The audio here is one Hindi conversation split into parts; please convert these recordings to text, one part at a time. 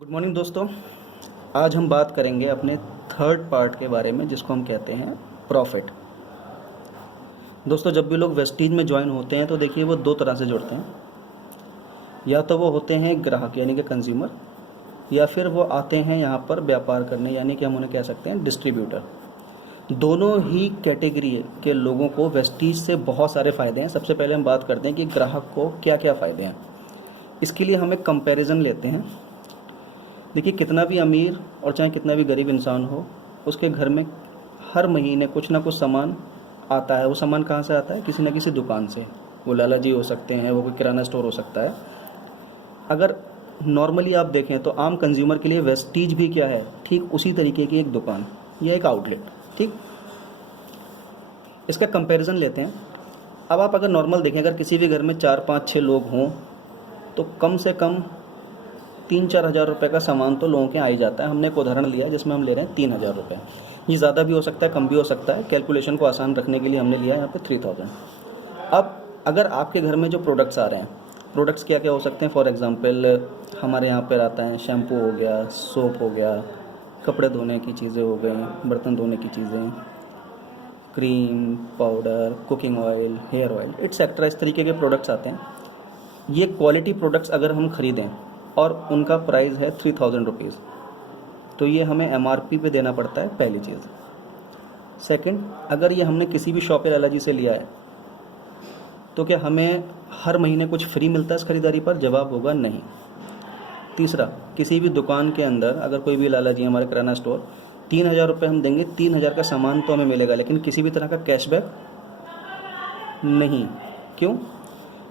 गुड मॉर्निंग दोस्तों। आज हम बात करेंगे अपने थर्ड पार्ट के बारे में जिसको हम कहते हैं प्रॉफिट। दोस्तों, जब भी लोग वेस्टीज में ज्वाइन होते हैं तो देखिए वो दो तरह से जुड़ते हैं। या तो वो होते हैं ग्राहक यानी कि कंज्यूमर, या फिर वो आते हैं यहाँ पर व्यापार करने यानी कि हम उन्हें कह सकते हैं डिस्ट्रीब्यूटर। दोनों ही कैटेगरी के लोगों को वेस्टीज से बहुत सारे फ़ायदे हैं। सबसे पहले हम बात करते हैं कि ग्राहक को क्या क्या फ़ायदे हैं। इसके लिए हम एक कंपैरिजन लेते हैं। देखिए, कितना भी अमीर और चाहे कितना भी गरीब इंसान हो, उसके घर में हर महीने कुछ ना कुछ सामान आता है। वो सामान कहाँ से आता है? किसी न किसी दुकान से। वो लाला जी हो सकते हैं, वो कोई किराना स्टोर हो सकता है। अगर नॉर्मली आप देखें तो आम कंज्यूमर के लिए वेस्टीज भी क्या है? ठीक उसी तरीके की एक दुकान या एक आउटलेट। ठीक, इसका कंपैरिजन लेते हैं। अब आप अगर नॉर्मल देखें, अगर किसी भी घर में 4-5-6 लोग हों तो कम से कम 3-4 हज़ार रुपये का सामान तो लोगों के आ ही जाता है। हमने एक उदाहरण लिया है जिसमें हम ले रहे हैं 3,000 रुपये। ये ज़्यादा भी हो सकता है, कम भी हो सकता है। कैलकुलेशन को आसान रखने के लिए हमने लिया है यहाँ पे 3,000। अब अगर आपके घर में जो प्रोडक्ट्स आ रहे हैं, प्रोडक्ट्स क्या क्या हो सकते हैं? फॉर एग्जांपल हमारे यहाँ पर आता है शैम्पू हो गया, सोप हो गया, कपड़े धोने की चीज़ें हो गई, बर्तन धोने की चीज़ें, cream, powder, cooking oil, hair oil, etcetera. इस तरीके के प्रोडक्ट्स आते हैं। ये क्वालिटी प्रोडक्ट्स अगर हम ख़रीदें और उनका प्राइस है 3,000 रुपीज़, तो ये हमें MRP पे देना पड़ता है, पहली चीज़। सेकंड, अगर ये हमने किसी भी शॉप या लाला जी से लिया है तो क्या हमें हर महीने कुछ फ्री मिलता है इस खरीदारी पर? जवाब होगा नहीं। तीसरा, किसी भी दुकान के अंदर अगर कोई भी लाला जी हमारे किराना स्टोर 3,000 रुपये हम देंगे, 3,000 का सामान तो हमें मिलेगा, लेकिन किसी भी तरह का कैशबैक नहीं। क्यों?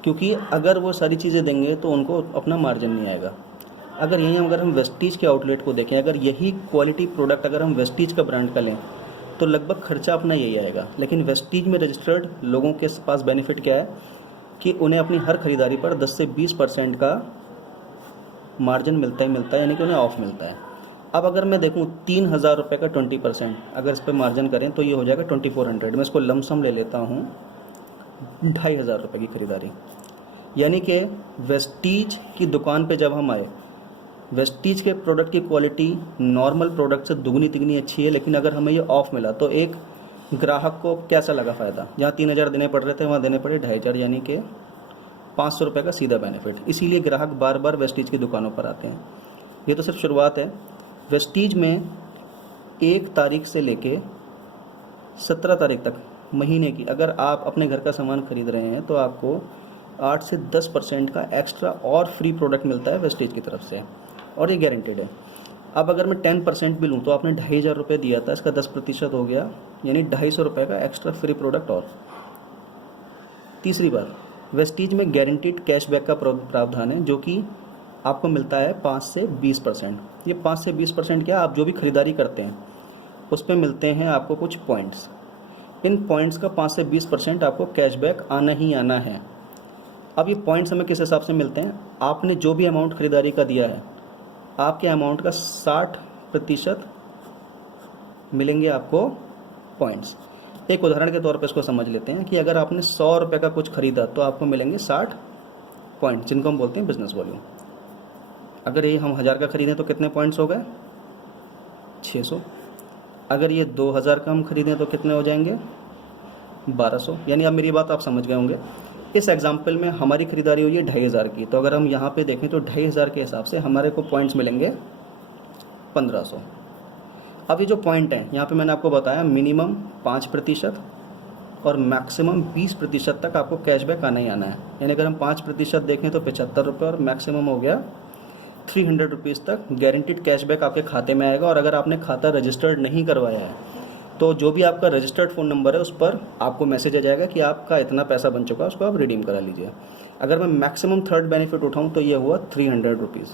क्योंकि अगर वो सारी चीज़ें देंगे तो उनको अपना मार्जिन नहीं आएगा। अगर हम वेस्टीज के आउटलेट को देखें, अगर यही क्वालिटी प्रोडक्ट अगर हम वेस्टीज का ब्रांड का लें तो लगभग खर्चा अपना यही आएगा। लेकिन वेस्टीज में रजिस्टर्ड लोगों के पास बेनिफिट क्या है कि उन्हें अपनी हर खरीदारी पर 10 से 20% का मार्जिन मिलता है, यानी कि उन्हें ऑफ मिलता है। अब अगर मैं देखूँ 3,000 रुपये का 20% अगर इस पर मार्जिन करें तो ये हो जाएगा 2400। मैं इसको लमसम ले लेता हूँ 2,500 रुपये की खरीदारी। यानी कि वेस्टीज की दुकान पे जब हम आए, वेस्टीज के प्रोडक्ट की क्वालिटी नॉर्मल प्रोडक्ट से दुगनी तिगनी अच्छी है, लेकिन अगर हमें ये ऑफ मिला तो एक ग्राहक को कैसा लगा फ़ायदा? जहाँ 3,000 देने पड़ रहे थे वहाँ देने पड़े 2,500, यानी कि 500 रुपये का सीधा बेनिफिट। इसीलिए ग्राहक बार बार वेस्टीज की दुकानों पर आते हैं। ये तो सिर्फ शुरुआत है। वेस्टीज में 1 तारीख से लेके 17 तारीख तक महीने की अगर आप अपने घर का सामान खरीद रहे हैं तो आपको 8 से 10% का एक्स्ट्रा और फ्री प्रोडक्ट मिलता है वेस्टीज की तरफ से, और ये गारंटेड है। अब अगर मैं 10% भी लूँ तो आपने 2,500 रुपये दिया था, इसका 10% हो गया, यानी 250 रुपये का एक्स्ट्रा फ्री प्रोडक्ट। और तीसरी बात, वेस्टीज में गारंटीड कैशबैक का प्रावधान है जो कि आपको मिलता है 5 से 20%। ये 5 से 20% क्या, आप जो भी खरीदारी करते हैं उस पर मिलते हैं आपको कुछ पॉइंट्स। इन पॉइंट्स का 5 से 20% आपको कैशबैक आना ही आना है। अब ये पॉइंट्स हमें किस हिसाब से मिलते हैं? आपने जो भी अमाउंट खरीदारी का दिया है, आपके अमाउंट का 60% मिलेंगे आपको पॉइंट्स। एक उदाहरण के तौर पर इसको समझ लेते हैं कि अगर आपने 100 रुपये का कुछ खरीदा तो आपको मिलेंगे 60 पॉइंट्स, जिनको हम बोलते हैं बिजनेस वॉल्यूम। अगर ये हम 1,000 का खरीदें तो कितने पॉइंट्स हो गए? 600। अगर ये 2,000 का हम खरीदें तो कितने हो जाएंगे? 1,200। यानी अब मेरी बात आप समझ गए होंगे। इस एग्जाम्पल में हमारी खरीदारी हुई है 2,500 की, तो अगर हम यहाँ पे देखें तो 2,500 के हिसाब से हमारे को पॉइंट्स मिलेंगे 1,500। अब ये जो पॉइंट हैं यहाँ पे मैंने आपको बताया मिनिमम 5% और मैक्सिमम 20% तक आपको कैशबैक आना ही आना है। यानी अगर हम 5% देखें तो 75 रुपये, और मैक्सिमम हो गया 300 रुपीज़ तक गारंटीड कैशबैक आपके खाते में आएगा। और अगर आपने खाता रजिस्टर्ड नहीं करवाया है तो जो भी आपका रजिस्टर्ड फ़ोन नंबर है उस पर आपको मैसेज आ जाएगा कि आपका इतना पैसा बन चुका है, उसको आप रिडीम करा लीजिए। अगर मैं मैक्सिमम थर्ड बेनिफिट उठाऊं तो ये हुआ 300 रुपीज़।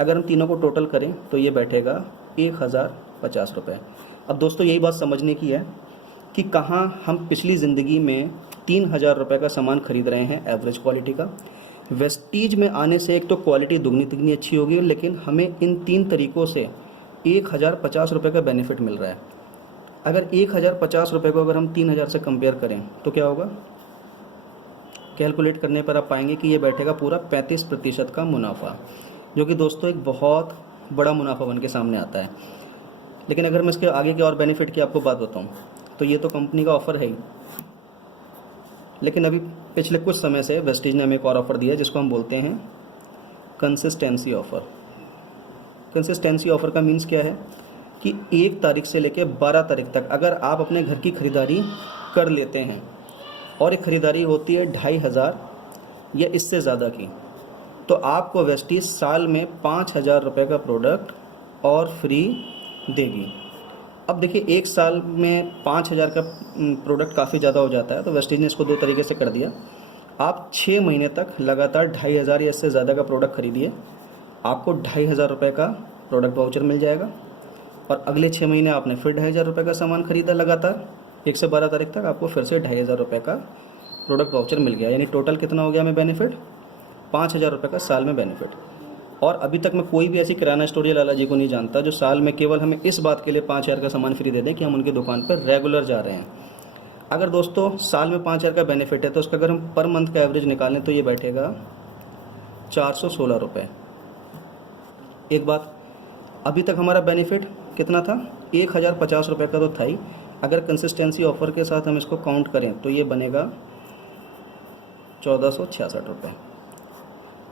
अगर हम तीनों को टोटल करें तो ये बैठेगा 1,050 रुपये। अब दोस्तों, यही बात समझने की है कि कहाँ हम पिछली ज़िंदगी में 3,000 रुपये का सामान खरीद रहे हैं एवरेज क्वालिटी का। वेस्टीज में आने से एक तो क्वालिटी दुगनी तिगनी अच्छी होगी, लेकिन हमें इन 3 तरीक़ों से 1,050 रुपये का बेनिफिट मिल रहा है। अगर 1,050 रुपये को अगर हम 3,000 से कंपेयर करें तो क्या होगा? कैलकुलेट करने पर आप पाएंगे कि ये बैठेगा पूरा 35% का मुनाफा। जो कि दोस्तों एक बहुत बड़ा मुनाफा बन के सामने आता है। लेकिन अगर मैं इसके आगे के और बेनिफिट की आपको बात बताऊँ तो ये तो कंपनी का ऑफ़र है ही, लेकिन अभी पिछले कुछ समय से वेस्टीज ने हमें एक और ऑफ़र दिया है जिसको हम बोलते हैं कंसिस्टेंसी ऑफ़र। कंसिस्टेंसी ऑफ़र का मीन्स क्या है कि 1 तारीख से लेकर 12 तारीख तक अगर आप अपने घर की ख़रीदारी कर लेते हैं और एक ख़रीदारी होती है 2500 या इससे ज़्यादा की, तो आपको वेस्टीज साल में 5000 रुपये का प्रोडक्ट और फ्री देगी। अब देखिए, एक साल में 5000 का प्रोडक्ट काफ़ी ज़्यादा हो जाता है, तो वेस्टीज ने इसको 2 तरीके से कर दिया। आप 6 महीने तक लगातार 2500 या इससे ज़्यादा का प्रोडक्ट खरीदिए, आपको 2500 रुपये का प्रोडक्ट वाउचर मिल जाएगा। और अगले 6 महीने आपने फिर 2500 रुपये का सामान खरीदा लगातार, 1 से 12 तारीख तक आपको फिर से 2500 रुपये का प्रोडक्ट वाउचर मिल गया। यानी टोटल कितना हो गया हमें बेनिफिट? 5000 रुपये का साल में बेनिफिट। और अभी तक मैं कोई भी ऐसी किराना स्टोर या लाला जी को नहीं जानता जो साल में केवल हमें इस बात के लिए 5000 का सामान फ्री दे दें कि हम उनकी दुकान पर रेगुलर जा रहे हैं। अगर दोस्तों साल में 5000 का बेनिफिट है तो उसका अगर हम पर मंथ का एवरेज निकालें तो ये बैठेगा 416 रुपये। एक बात, अभी तक हमारा बेनिफिट कितना था? 1050 रुपये का तो था ही। अगर कंसिस्टेंसी ऑफ़र के साथ हम इसको काउंट करें तो ये बनेगा 1466 रुपये।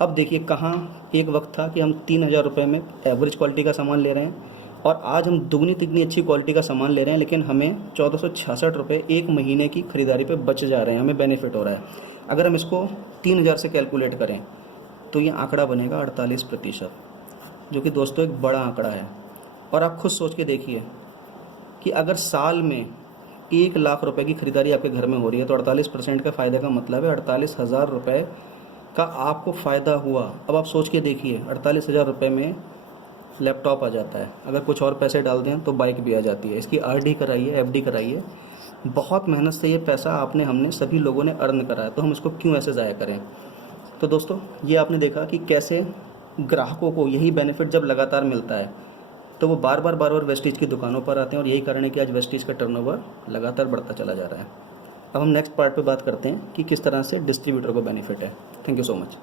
अब देखिए, कहाँ एक वक्त था कि हम 3000 रुपये में एवरेज क्वालिटी का सामान ले रहे हैं और आज हम दुगनी तिगनी अच्छी क्वालिटी का सामान ले रहे हैं, लेकिन हमें 1466 रुपये 1 महीने की ख़रीदारी पे बच जा रहे हैं, हमें बेनिफिट हो रहा है। अगर हम इसको 3000 से कैलकुलेट करें तो ये आंकड़ा बनेगा 48%, जो कि दोस्तों एक बड़ा आंकड़ा है। और आप खुद सोच के देखिए कि अगर साल में 1 लाख रुपए की खरीदारी आपके घर में हो रही है तो 48% का फ़ायदे का मतलब है 48,000 रुपये का आपको फ़ायदा हुआ। अब आप सोच के देखिए, 48,000 रुपये में लैपटॉप आ जाता है, अगर कुछ और पैसे डाल दें तो बाइक भी आ जाती है, इसकी आरडी कराइए, एफडी कराइए। बहुत मेहनत से ये पैसा हमने सभी लोगों ने अर्न करा है, तो हम इसको क्यों ऐसे ज़ाया करें। तो दोस्तों, ये आपने देखा कि कैसे ग्राहकों को यही बेनिफिट जब लगातार मिलता है तो वो बार बार वेस्टीज की दुकानों पर आते हैं, और यही कारण है कि आज वेस्टीज का टर्नओवर लगातार बढ़ता चला जा रहा है। अब हम नेक्स्ट पार्ट पे बात करते हैं कि किस तरह से डिस्ट्रीब्यूटर को बेनिफिट है। Thank you so much.